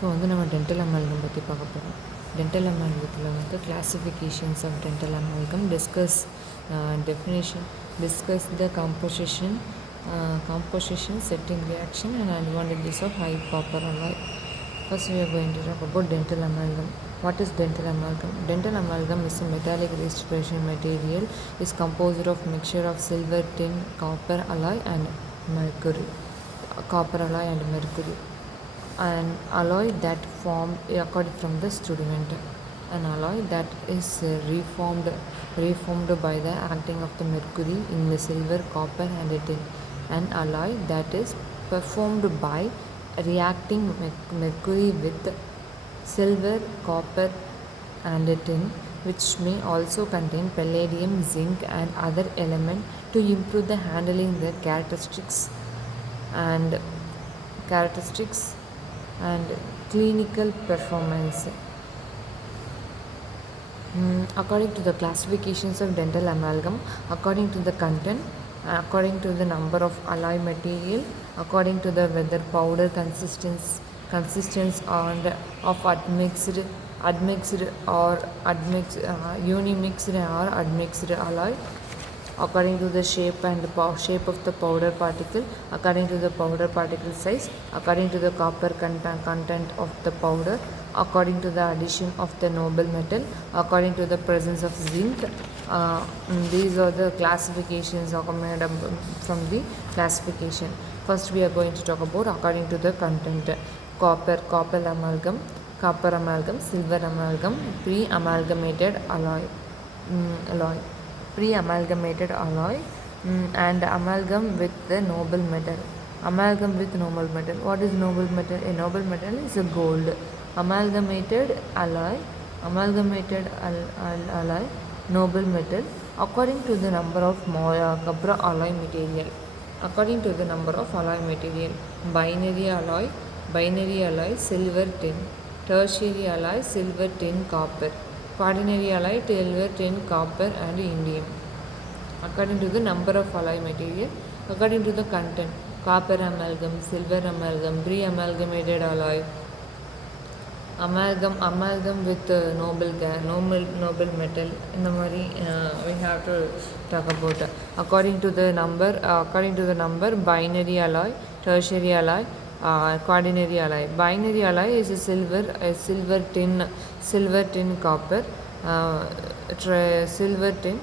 இப்போ வந்து நம்ம டென்டல் அமால்கம் பற்றி பார்க்க போகிறோம். டென்டல் அமால்கத்தில் வந்து classifications of dental amalgam, discuss definition, discuss the composition, setting reaction and advantages of high copper alloy. First we are going to talk about dental amalgam. What is dental amalgam? Dental amalgam is a metallic restoration material, is composed of mixture of silver, tin, copper alloy and mercury. An alloy that formed according from the student. An alloy that is reformed by the acting of the mercury in the silver, copper and tin. An alloy that is performed by reacting mercury with silver, copper and tin, which may also contain palladium, zinc and other elements to improve the handling the characteristics and clinical performance. According to the classifications of dental amalgam, according to the content, according to the number of alloy material, according to the whether powder consistence and of admixed or unimixed or admixed alloy, according to the shape and shape of the powder particle, according to the powder particle size, according to the copper content of the powder, according to the addition of the noble metal, according to the presence of zinc. These are the classifications from the classification. First we are going to talk about according to the content. Copper amalgam, silver amalgam, pre-amalgamated alloy, pre-amalgamated alloy, and amalgam with the noble metal. Amalgam with noble metal. What is noble metal? A noble metal is a gold. Amalgamated alloy, noble metal, according to the number of copper alloy material. According to the number of alloy material. Binary alloy, silver, tin. Tertiary alloy, silver, tin, copper. Quaternary alloy, silver, tin, copper and indium. According to the number of alloy material. According to the content. Copper amalgam, silver amalgam, pre-amalgamated alloy, amalgam with noble metal. In the we have to talk about according to the number binary alloy, tertiary alloy, quaternary alloy. Binary alloy is a silver tin copper, silver tin.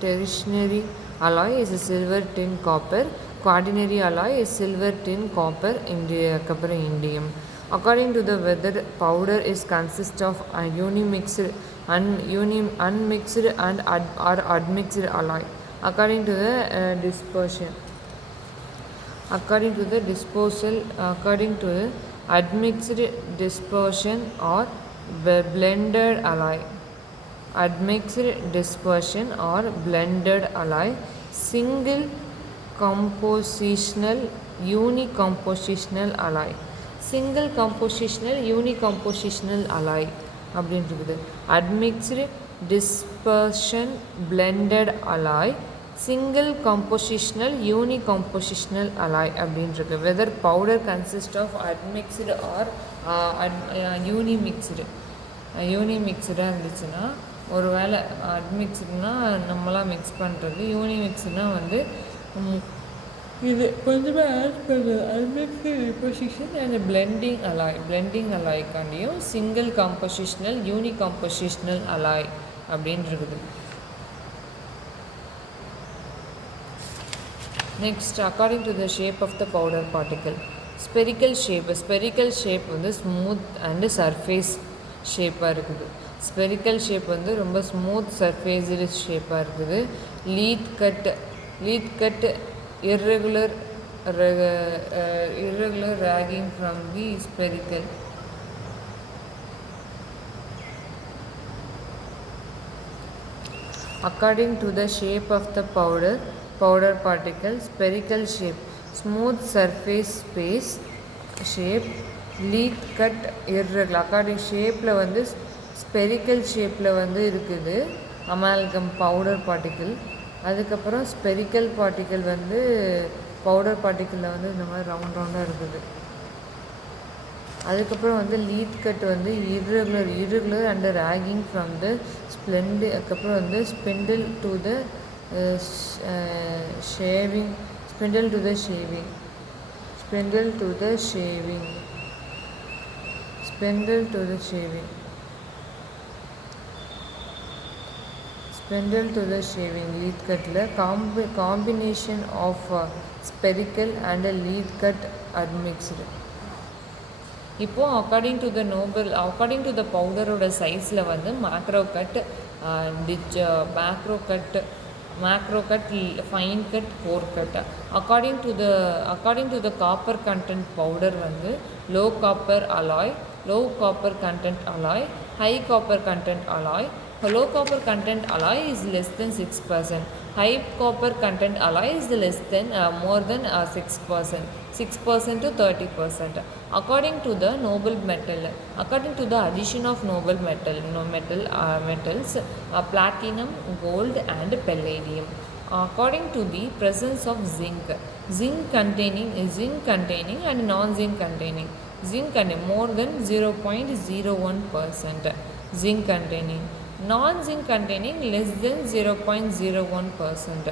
Tertiary alloy is a silver tin copper. Quaternary alloy is silver, tin, copper, indium. According to the whether powder is consist of unmixed and admixed alloy. According to the dispersion. According to the disposal. According to the admixed dispersion or blended alloy. Admixed dispersion or blended alloy. Single compositional unicompositional alloy. Single compositional unicompositional alloy அப்படின்றது. Admixed dispersion blended alloy, single compositional unicompositional alloy அப்படின்றது. Whether powder consists of admixed or unimixed. யூனிமிக்ஸ்டாக இருந்துச்சுன்னா ஒரு வேளை அட்மிக்ஸ்டுனா நம்மளாம் mix பண்ணுறது, யூனிமிக்ஸ்னால் வந்து இது கொஞ்சமே ஆட் பண்ணுறது. அட்மிக்ஸ்டு டிஸ்போசிஷன் அண்ட் பிளெண்டிங் அலாய்க்காண்டியும் சிங்கிள் காம்போசிஷனல் யூனிகாம்போசிஷனல் அலாய் அப்படின்னு இருக்குது. Next according to the shape of the powder particle. Spherical shape வந்து ஸ்மூத் அண்டு சர்ஃபேஸ் ஷேப்பாக இருக்குது. ஸ்பெரிக்கல் ஷேப் வந்து ரொம்ப ஸ்மூத் சர்ஃபேஸ்டு ஷேப்பாக இருக்குது. Lead cut irregular ragging from the spherical. According to the shape of the powder particle, spherical shape, smooth surface space shape, lead cut irregular. According shapeல வந்து spherical shapeல வந்து இருக்குது amalgam powder particle. அதுக்கப்புறம் ஸ்பெரிக்கல் பார்ட்டிக்கல் வந்து powder பார்ட்டிக்கிளில் வந்து இந்த மாதிரி ரவுண்டாக இருக்குது. அதுக்கப்புறம் வந்து லீத் கட் வந்து irregular and raking from the ஸ்ப்ளெண்டு. அதுக்கப்புறம் வந்து spindle to the shaving spindle to the shaving spindle to the shaving spindle to the shaving spindle to the shaving lead cutல combination of spherical and lead cut admixed. இப்போ according to த பவுடரோட சைஸில் வந்து macro cut macro cut, fine cut, core cut. According to the copper content powder வந்து low copper content alloy, high copper content alloy. Low copper content alloy is less than 6%. High copper content alloy is less than more than 6%. 6% to 30%. According to the addition of noble metals, platinum, gold and palladium. According to the presence of zinc containing and non-zinc containing. Zinc containing more than 0.01%. Zinc containing. Non-zinc containing less than 0.01%.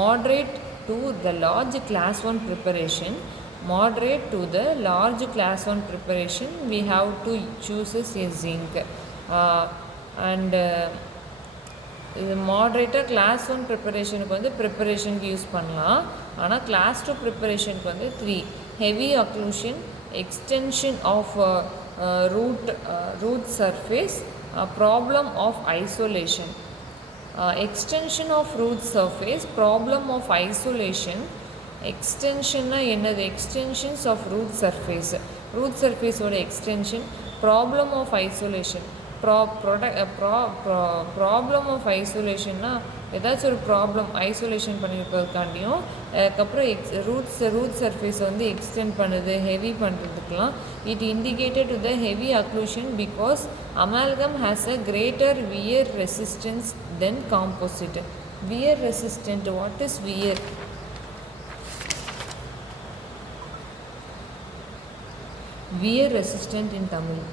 Moderate to the large class 1 preparation. We have to choose a zinc. And இது மாட்ரேட்டாக class 1 ப்ரிப்பரேஷனுக்கு வந்து ப்ரிப்பரேஷனுக்கு use பண்ணலாம். ஆனால் class 2 ப்ரிப்பரேஷனுக்கு வந்து 3 heavy occlusion, extension of root surface, problem of isolation. Extension of root surface, problem of isolation. எக்ஸ்டென்ஷன்னா என்னது? Extensions of root சர்ஃபேஸோட extension, problem of ஐசோலேஷன். ப்ராப்ளம் ஆஃப் ஐசோலேஷன்னா ஏதாச்சும் ஒரு ப்ராப்ளம் ஐசோலேஷன் பண்ணியிருக்கிறதுக்காண்டியும் அதுக்கப்புறம் ரூட் சர்ஃபேஸ் வந்து எக்ஸ்டெண்ட் பண்ணுது, ஹெவி பண்ணுறதுக்கெலாம். It indicated to the heavy occlusion because amalgam has a greater wear resistance then composite. Wear resistant, what is wear? Wear resistant in Tamil.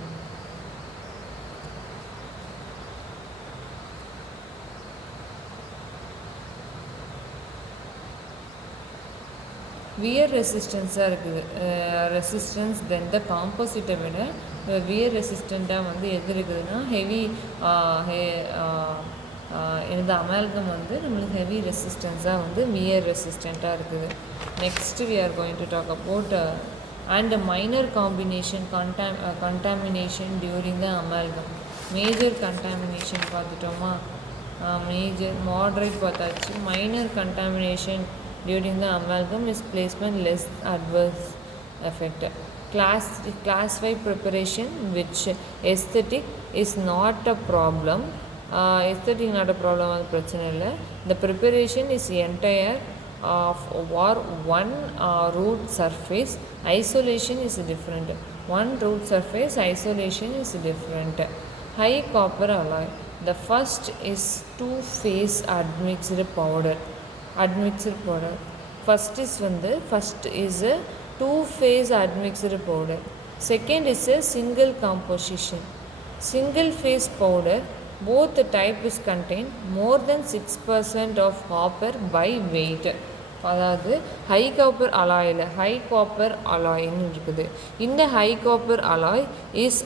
Wear ரெசிஸ்டன்ஸாக இருக்குது. Resistance தென் த காம்போசிட்டை விட wear ரெசிஸ்டண்ட்டாக வந்து எது இருக்குதுன்னா ஹெவி இந்த amalgam வந்து நம்மளுக்கு ஹெவி ரெசிஸ்டன்ஸாக வந்து வியர் ரெசிஸ்டண்ட்டாக இருக்குது. Next we are going to talk about and minor contamination during the amalgam. Major contamination பார்த்துட்டோமா? மேஜர், மாட்ரேட் பார்த்தாச்சு. Minor contamination during the amalgam is placement less adverse effect. Class 5 preparation which aesthetic is not a problem. Aesthetic not a problem, அது பிரச்சனை இல்லை. The preparation is entire of one root surface. Isolation is different. One root surface isolation is different. High copper alloy. The first is two-phase admixed powder. First is a two-phase admixed powder. Second is a single composition. Single phase powder, both the type is contain more than 6% of copper by weight. அதாவது high copper அலாயில் high copper அலாய்ன்னு இருக்குது. இந்த high copper alloy is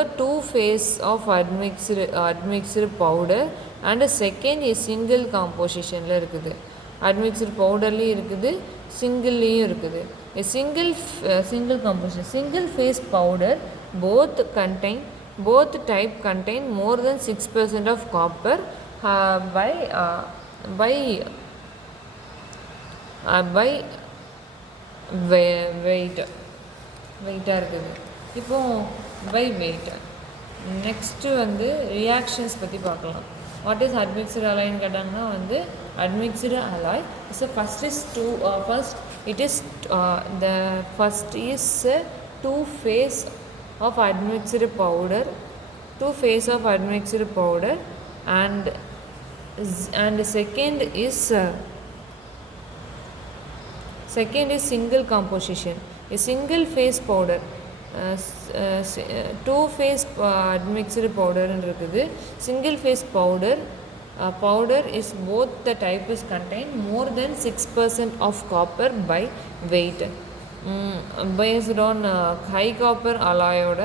a two phase of admixed powder and second is single compositionல இருக்குது. admixed powderலேயும் இருக்குது, சிங்கிள்லேயும் இருக்குது. single composition, single phase powder both type contain more than 6% of copper by வெயிட்டாக இருக்குது. இப்போது by weight. Next வந்து reactions பற்றி பார்க்கலாம். What is admixed அலாய்ன்னு கேட்டாங்கன்னா வந்து admixed alloy so first is two phase of admixed powder and second is Second is single composition. A single phase powder, two phase admixed powder இருக்குது. Single phase powder is both the types contain more than 6% of copper by weight. Based on high copper alloyoட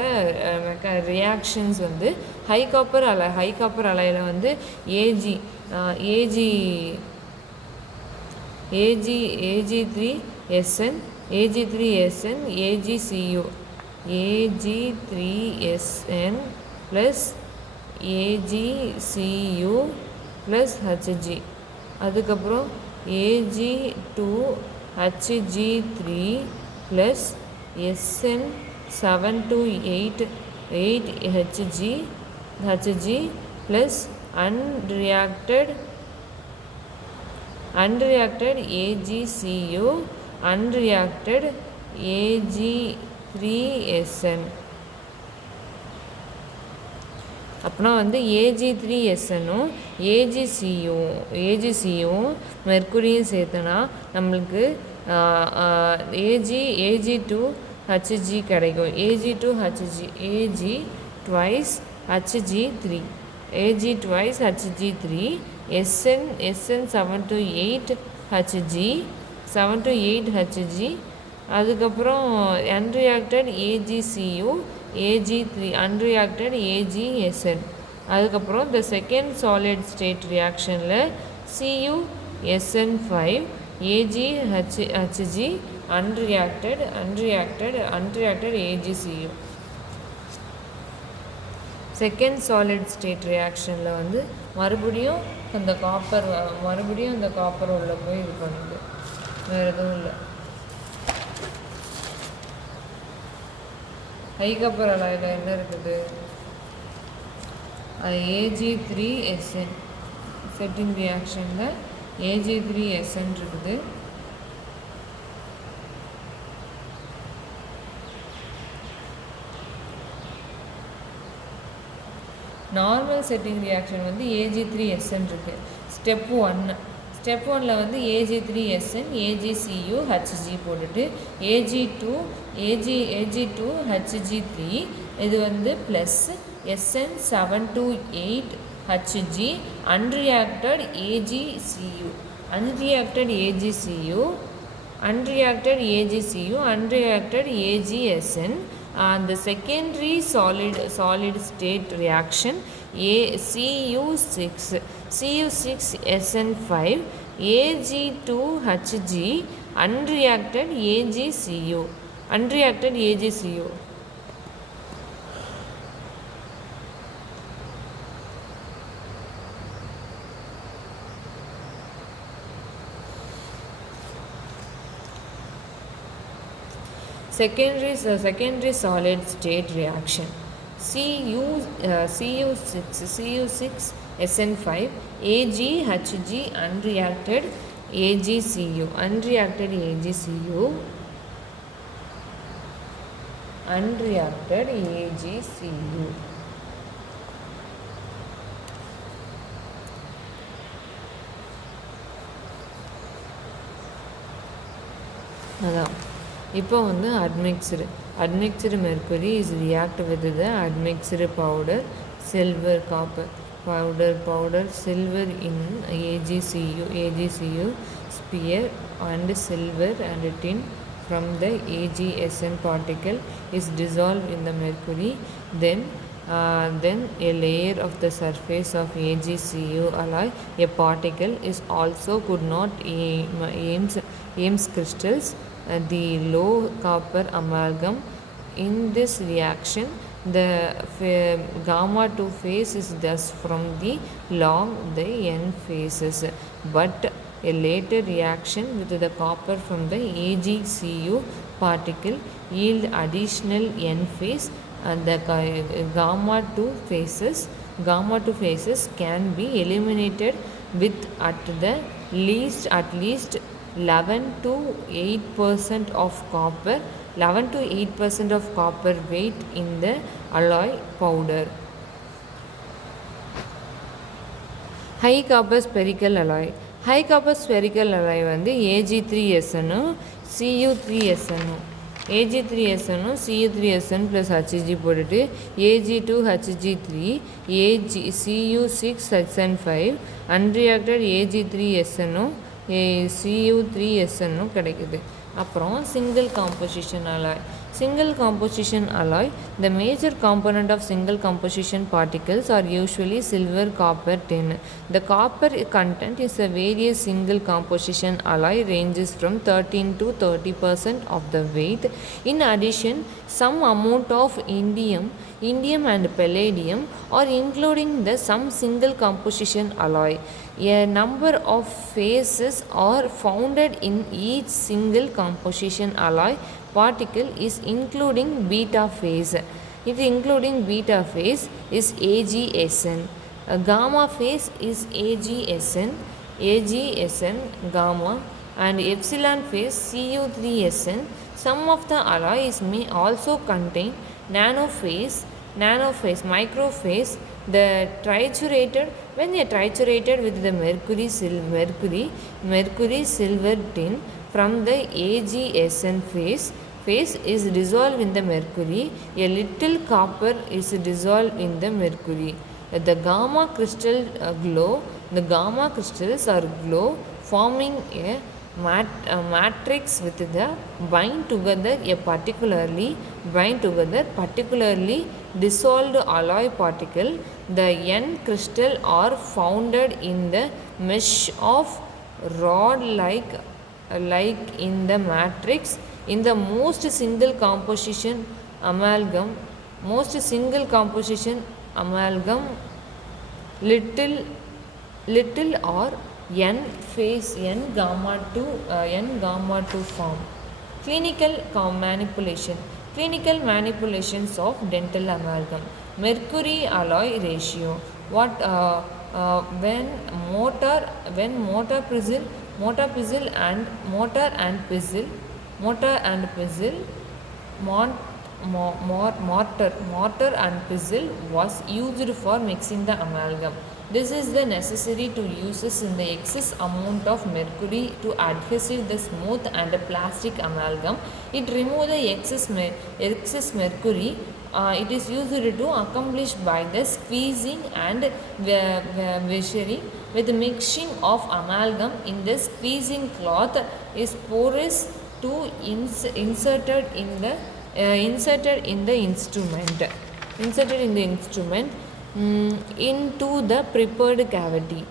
reactions வந்து high copper alloyல வந்து AG AG3SN AgCU AG3SN plus AgCu plus Hg, அதுக்கப்புறம் AG2Hg3 plus SN7 to 8 Hg plus unreacted AgCu unreacted AG3SN. அப்படின்னா வந்து AG3SNும் AgCும் மெர்க்குரியும் சேர்த்தனா நம்மளுக்கு AG2Hg கிடைக்கும். AG2Hg AG twice Hg3 SN 7 to 8 Hg அதுக்கப்புறம் unreacted AgCu AG3 unreacted AgSN. அதுக்கப்புறம் the second solid state reactionல CuSN5 AgHg unreacted AgCu. Second solid state ரியாக்ஷனில் வந்து மறுபடியும் அந்த காப்பர் உள்ள போய் இது பண்ணுது, வேறு எதுவும் இல்லை. ஹை காப்பர் அலாயில் என்ன இருக்குது, அது AG3SN செட்டிங் ரியாக்ஷனில் AG3SN இருக்குது. நார்மல் செட்டிங் ரியாக்ஷன் வந்து AG3SN இருக்குது. ஸ்டெப் 1ல் வந்து AG3SN AgCu Hg போட்டுட்டு AG2Hg3 இது வந்து plus SN 7 to 8 Hg unreacted AgCu unreacted AgSN. The secondary solid state reaction CU6SN5 AG2Hg unreacted AgCu. Secondary solid state reaction CU6SN5 AgHg unreacted AgCu அதான். இப்போ வந்து admixed mercury is react with the admixed powder silver copper powder silver in AgCu sphere and silver and tin from the AgSN particle is dissolved in the mercury. Then a layer of the surface of AgCu alloy a particle is also could not Ames crystals, the low copper amalgam. In this reaction the gamma 2 phase is thus from the long the N phases, but a later reaction with the copper from the AgCu particle yield additional N phase, and the gamma 2 phases can be eliminated with at least 11 to 8% of copper weight in the alloy powder. High copper spherical alloy. High copper spherical alloy வந்து Ag3SN Cu3SN Ag3SN Cu3SN plus Hg போட்டுட்டு Ag2Hg3 Cu6HN5 unreacted Ag3SN Cu3SN கிடைக்குது. அப்புறம் single composition alloy. Single composition alloy, the major component of single composition particles are usually silver, copper, tin. The copper content is a various single composition alloy ranges from 13 to 30% of the weight. In addition, some amount of indium and palladium are including the some single composition alloy. A number of phases are founded in each single composition alloy particle is including beta phase. If including beta phase is AgSN. Gamma phase is AgSN gamma, and epsilon phase Cu3SN. Some of the alloys may also contain nanophase, microphase. The triturated, when they triturated with the mercury silver tin from the AgSN phase is dissolved in the mercury. A little copper is dissolved in the mercury. The gamma crystal the gamma crystals are glow, forming a matrix with the bind together particularly dissolved alloy particle. The N crystal are founded in the mesh of rod like in the matrix. In the most single composition amalgam, little or n phase n gamma 2 form. Clinical manipulations of dental amalgam. Mercury alloy ratio. When mortar pestle was used for mixing the amalgam. This is the necessary to uses in the excess amount of mercury to adhesive the smooth and plastic amalgam. It remove the excess mercury. It is used to accomplish by the squeezing and measuring. With mixing of amalgam in the squeezing cloth is porous to inserted in the instrument into the prepared cavity.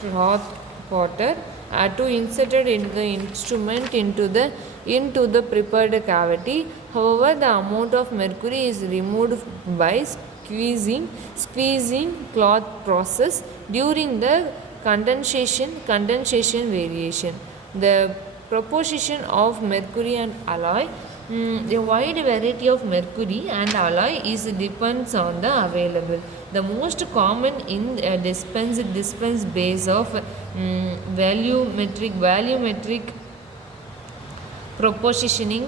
Cloth potter to inserted in the instrument into the prepared cavity. However, the amount of mercury is removed by squeezing cloth process during the condensation variation. The proportion of mercury and alloy. A wide variety of mercury and alloy is depends on the available. The most common in dispense base of volumetric propositioning,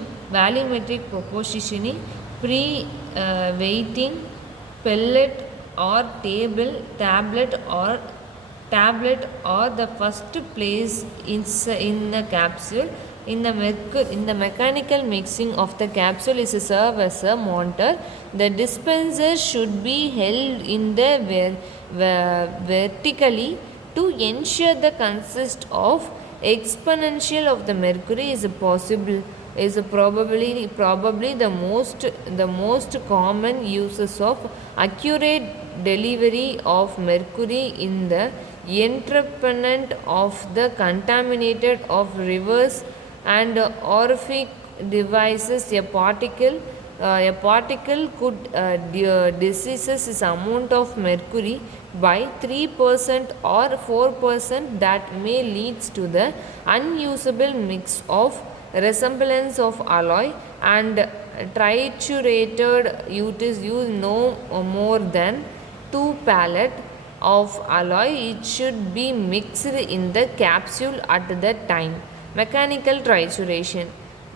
pre-weighting, pellet or tablet or the first place in the capsule. In the mechanical mixing of the capsule is serve as a monitor. The dispenser should be held in the vertically to ensure the consist of exponential of the mercury is possible. Is probably the most common uses of accurate delivery of mercury in the entrapment of the contaminated of rivers and orific devices. A particle could diseases its amount of mercury by 3% or 4%. That may leads to the unusable mix of resemblance of alloy and triturated. It is used no more than 2 pallet of alloy. It should be mixed in the capsule at the time. Mechanical trituration.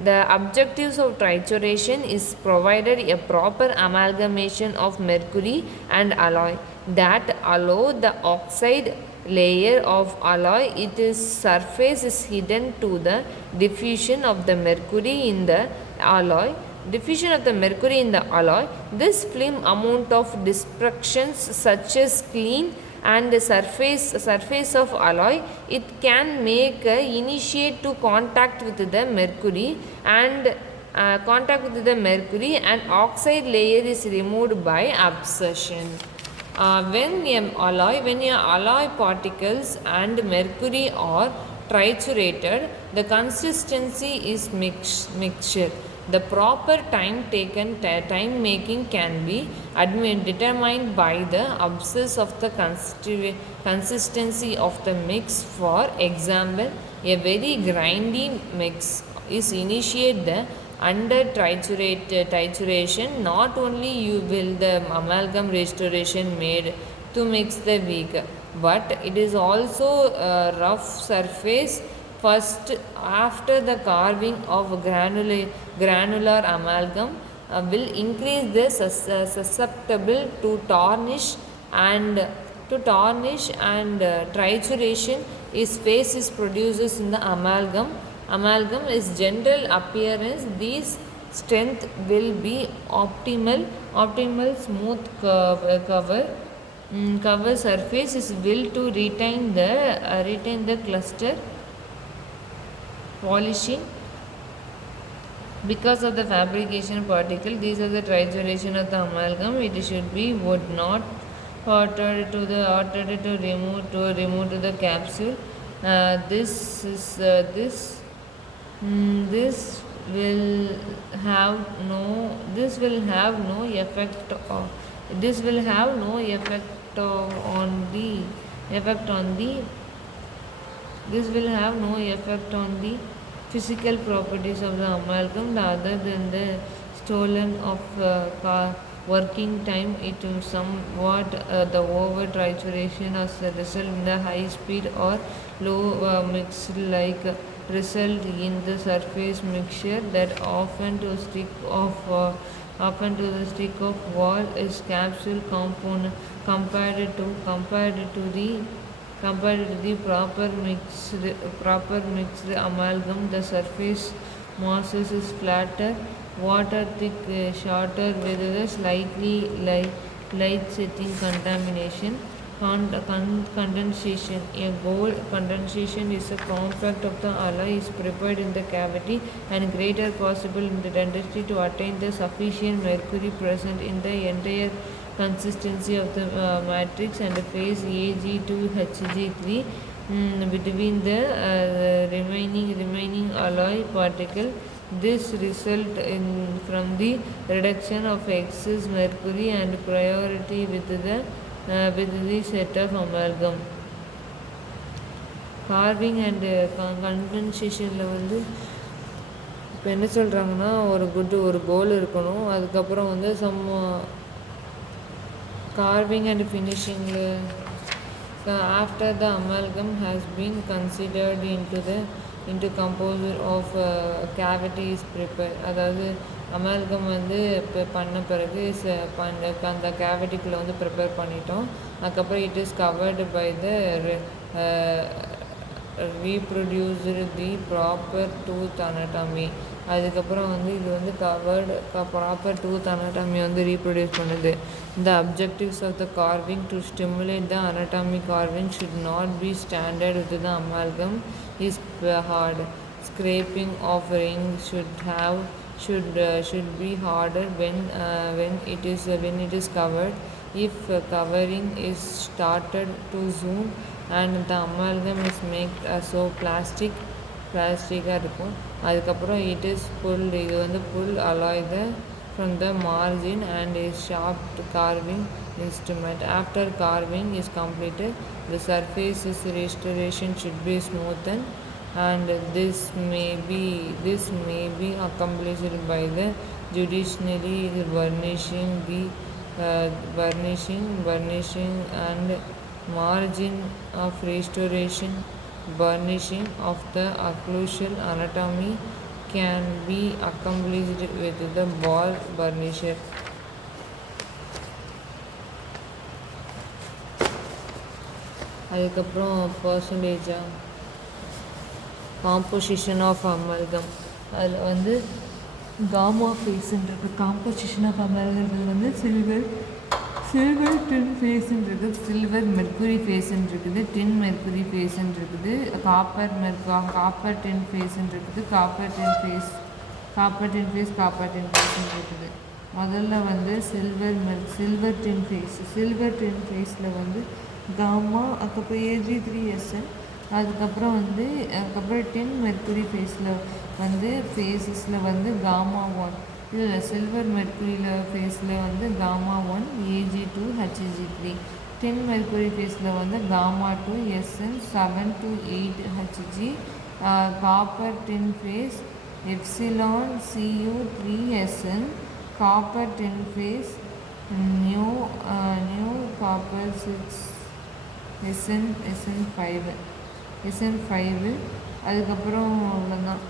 The objectives of trituration is provided a proper amalgamation of mercury and alloy that allow the oxide layer of alloy its surface is hidden to the diffusion of the mercury in the alloy. This film amount of dispersions such as clean and the surface of alloy, it can make initiate to contact with the mercury and oxide layer is removed by absorption. When your alloy particles and mercury are triturated, the consistency is mixture. The proper time making can be determined by the abscess of the consistency of the mix. For example, a very grindy mix is initiate the under trituration. Not only you will the amalgam restoration made to mix the weak, but it is also a rough surface first after the carving of granular amalgam will increase the susceptible to tarnish and trituration is phase is produces in the amalgam is general appearance. These strength will be optimal smooth cover surface is will to retain the cluster polishing because of the fabrication particle. These are the trituration of the amalgam. It should be would not altered to remove to the capsule. This will have no effect on the this will have no effect on the physical properties of the amalgam other than the stolen of working time. It will somewhat the over trituration as a result in the high speed or low mix like result in the surface mixture that often to the stick of wall is capsule component compared to the proper mixed amalgam. The surface masses is flatter, water thick, shorter with a slightly light setting contamination. Condensation. A gold condensation is a compact of the alloy is prepared in the cavity and greater possible in the density to attain the sufficient mercury present in the entire consistency of the matrix and phase Ag to Hg3 between the remaining alloy particle. This result in from the reduction of excess mercury and priority with the set of amalgam. Carving and கண்டென்சேஷனில் வந்து இப்போ என்ன சொல்கிறாங்கன்னா ஒரு கோல் இருக்கணும். அதுக்கப்புறம் வந்து carving and finishing after the amalgam has been considered into composer of cavity is prepared. அதாவது அமால்கம் வந்து இப்போ பண்ண பிறகு அந்த கேவிட்டிக்குள்ளே வந்து ப்ரிப்பேர் பண்ணிட்டோம். அதுக்கப்புறம் it is covered by the reproduced the proper tooth anatomy. அதுக்கப்புறம் வந்து இது வந்து ப்ராப்பர் டூத் anatomy வந்து ரீப்ரொடியூஸ் பண்ணுது. The objectives of the carving to stimulate the anatomy carving should not be standard with the amalgam is hard. Scraping of ring should be harder when it is covered. If covering is started to zoom and the amalgam is made so பிளாஸ்டிக்காக இருக்கும். அதுக்கப்புறம் it is pulled. இது வந்து pull alloy from the margin and is sharp carving instrument. After carving is completed, the surface restoration should be smoothened and this may be accomplished by the judicially burnishing and margin of restoration burnishing of the occlusal anatomy can be accomplished with the ball burnisher. அதுக்கப்புறம் பர்சன்டேஜாக composition of amalgam அதில் வந்து gamma ஃபேஸுன்றது composition of அமல்கிறது வந்து silver டின் ஃபேஸுன்னு இருக்குது, silver mercury ஃபேஸுன்னு இருக்குது, டின் mercury ஃபேஸுன்னு இருக்குது, copper டின் ஃபேஸுன்னு இருக்குது, copper டின் ஃபேஸுன்னு இருக்குது. முதல்ல வந்து சில்வர் டின் ஃபேஸில் வந்து காமா, அதுக்கப்புறம் AG3SN, அதுக்கப்புறம் வந்து டின் மெர்க்குரி ஃபேஸஸில் வந்து காமா 1, இதில் சில்வர் மெர்க்குரியில் ஃபேஸில் வந்து காமா 1 AG2 HG3, டின் மெர்க்குரி ஃபேஸில் வந்து gamma 2 SN 7 to 8 HG, copper tin phase epsilon CU 3 SN, copper tin phase new copper 6 SN5, அதுக்கப்புறம் அவ்வளோதான்.